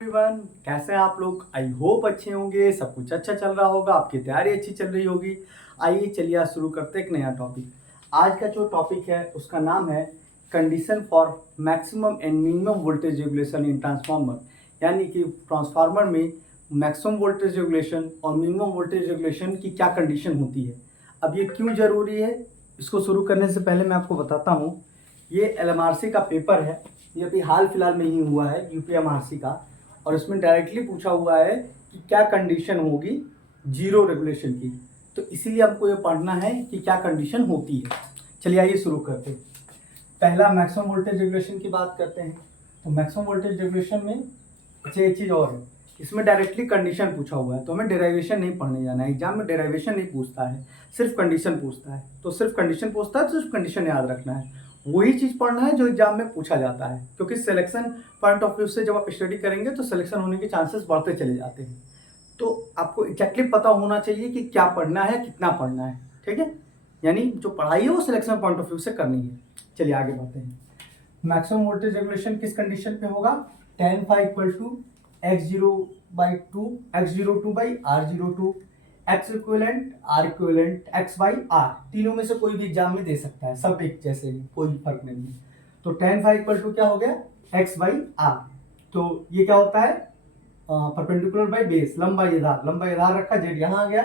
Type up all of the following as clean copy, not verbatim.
Everyone, कैसे हैं आप लोग। आई होप अच्छे होंगे, सब कुछ अच्छा चल रहा होगा, आपकी तैयारी अच्छी चल रही होगी। आइए चलिए आज शुरू करते हैं एक नया टॉपिक। आज का जो टॉपिक है उसका नाम है condition for maximum and minimum voltage regulation in transformer. यानी कि ट्रांसफार्मर में मैक्सिमम वोल्टेज रेगुलेशन और मिनिमम वोल्टेज रेगुलेशन की क्या कंडीशन होती है, अब ये क्यों ज़रूरी है। इसको शुरू करने से पहले मैं आपको बताता हूँ, ये LMRC का पेपर है। ये अभी हाल फिलहाल में ही हुआ है UPMRC का, और इसमें डायरेक्टली पूछा हुआ है कि क्या कंडीशन होगी जीरो रेगुलेशन की। तो इसीलिए हमको ये पढ़ना है कि क्या कंडीशन होती है। चलिए आइए शुरू करते हैं। पहला मैक्सिमम वोल्टेज रेगुलेशन की बात करते हैं। तो मैक्सिमम वोल्टेज रेगुलेशन में अच्छा एक चीज़ और है, इसमें डायरेक्टली कंडीशन पूछा हुआ है, तो हमें डेरिवेशन नहीं पढ़ने जाना है। एग्जाम में डेरिवेशन नहीं पूछता है, सिर्फ कंडीशन पूछता है। तो सिर्फ कंडीशन पूछता है तो सिर्फ कंडीशन याद रखना है, वही चीज़ पढ़ना है जो एग्जाम में पूछा जाता है। क्योंकि सिलेक्शन पॉइंट ऑफ व्यू से जब आप स्टडी करेंगे तो सिलेक्शन होने के चांसेस बढ़ते चले जाते हैं। तो आपको एग्जैक्टली पता होना चाहिए कि क्या पढ़ना है, कितना पढ़ना है, ठीक है। यानी जो पढ़ाई है वो सिलेक्शन पॉइंट ऑफ व्यू से करनी है। चलिए आगे बढ़ते हैं। मैक्सिमम वोल्टेज रेगुलेशन किस कंडीशन पे होगा, tan phi equal to x0/2 x02/r02 x equivalent r equivalent x/r। तीनों में से कोई भी एग्जाम में दे सकता है, सब एक जैसे ही, कोई फर्क नहीं है। तो tan phi इक्वल टू क्या हो गया, x/r। तो ये क्या होता है, परपेंडिकुलर बाय बेस, लंबा आधार रखा, जेड यहाँ आ गया,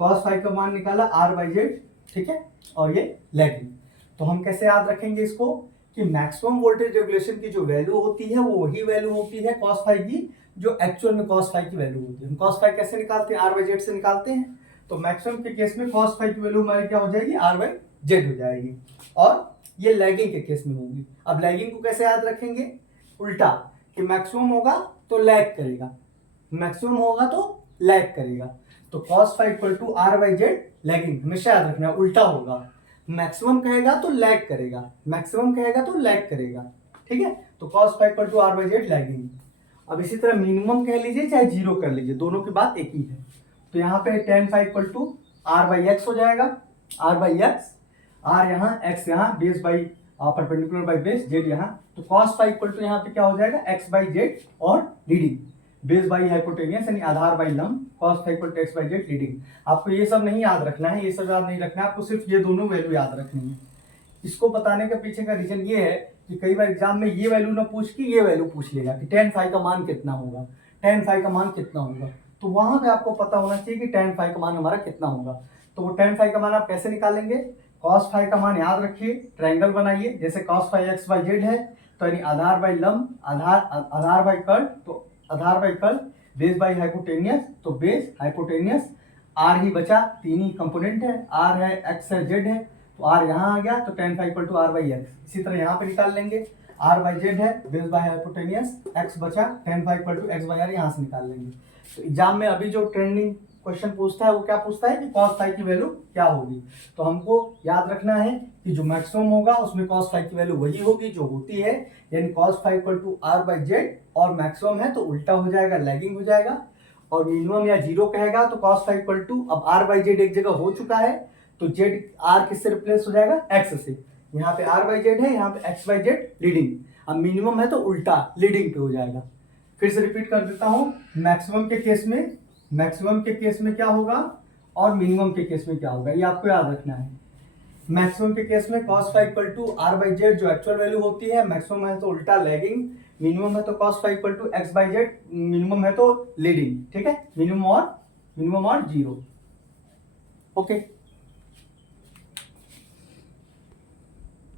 cos phi का मान निकाला r/z, ठीक है। और ये लैगिंग। तो हम कैसे याद रखेंगे इसको कि मैक्सिमम वोल्टेज रेगुलेशन की जो वैल्यू होती है वो वही वैल्यू होती है cos phi की जो एक्चुअल में cos phi की वैल्यू होती है। हम cos phi कैसे निकालते हैं, r/z से निकालते हैं। तो मैक्सिमम के केस में cos phi की वैल्यू हमारी क्या हो जाएगी, r/z हो जाएगी। और ये लैगिंग के केस में होगी। अब लैगिंग को कैसे याद रखेंगे, उल्टा, कि मैक्सिमम होगा तो लैग करेगा, मैक्सिमम होगा तो लैग करेगा। तो cos phi equal to r/z lagging, हमेशा याद रखना, उल्टा होगा। मैक्सिमम कहेगा तो लैग करेगा, मैक्सिमम कहेगा तो लैग करेगा, ठीक है। तो cos phi equal to r/z lagging. अब इसी तरह मिनिमम कह लीजिए चाहे जीरो कर लीजिए, दोनों की बात एक ही है। तो यहाँ पे tan phi equal to r/x हो जाएगा, r/x, r यहाँ, x यहाँ, base by perpendicular by base, z यहाँ। तो cos phi इक्वल टू यहाँ पे क्या हो जाएगा, x/z और लीडिंग, बेस बाई हाइपोटेनियस यानी आधार बाई लंब, cos phi equal to x/z leading. आपको ये सब नहीं याद रखना है, ये सब याद नहीं रखना है, आपको सिर्फ ये दोनों वैल्यू याद रखनी है। इसको बताने के पीछे का रीजन ये है कि कई बार एग्जाम में ये वैल्यू ना पूछ के ये वैल्यू पूछ लेगा कि tan phi का मान कितना होगा, tan phi का मान कितना होगा। तो वहां पे आपको पता होना चाहिए कि tan phi का मान हमारा कितना होगा। तो वो tan phi का मान आप कैसे निकालेंगे, cos phi का मान याद रखिए, ट्रायंगल बनाइए, जैसे cos phi x/z है तो यानी आधार बाई लंब, आधार बाई कर्ल, तो आधार बाई कर्ल, बेस बाई हाइपोटेनियस, तो बेस हाइपोटेनियस, r ही बचा, तीन ही कंपोनेंट है, r है, x है, z है। तो r यहाँ आ गया, तो tan phi equal to r/x। इसी तरह यहाँ पे निकाल लेंगे, r/z है, बेस बाय हाइपोटेनियस, x बचा, tan phi equal to x/r यहाँ से निकाल लेंगे। तो एग्जाम में अभी जो ट्रेंडिंग क्वेश्चन पूछता है वो क्या पूछता है कि cos phi की वैल्यू क्या होगी। तो हमको याद रखना है कि जो मैक्सिमम होगा उसमें cos phi की वैल्यू वही होगी जो होती है, यानी cos phi equal to r/z, और मैक्सिमम है तो उल्टा हो जाएगा, लैगिंग हो जाएगा। और मिनिमम या जीरो कहेगा तो cos phi इक्वल टू, अब r/z एक जगह हो चुका है तो z r किससे रिप्लेस हो जाएगा, x से। यहाँ पे r/z है, यहाँ पे x/z लीडिंग। अब मिनिमम है तो उल्टा लीडिंग पे हो जाएगा। फिर से रिपीट कर देता हूँ, मैक्सिमम के केस में क्या होगा और मिनिमम के केस में क्या होगा, ये आपको याद रखना है। मैक्सिमम के केस में cos phi equal to r/z जो एक्चुअल वैल्यू होती है, मैक्सिमम है तो उल्टा लैगिंग, मिनिमम है तो cos phi equal to x/z, minimum है तो लीडिंग, ठीक है, मिनिमम और जीरो, ओके।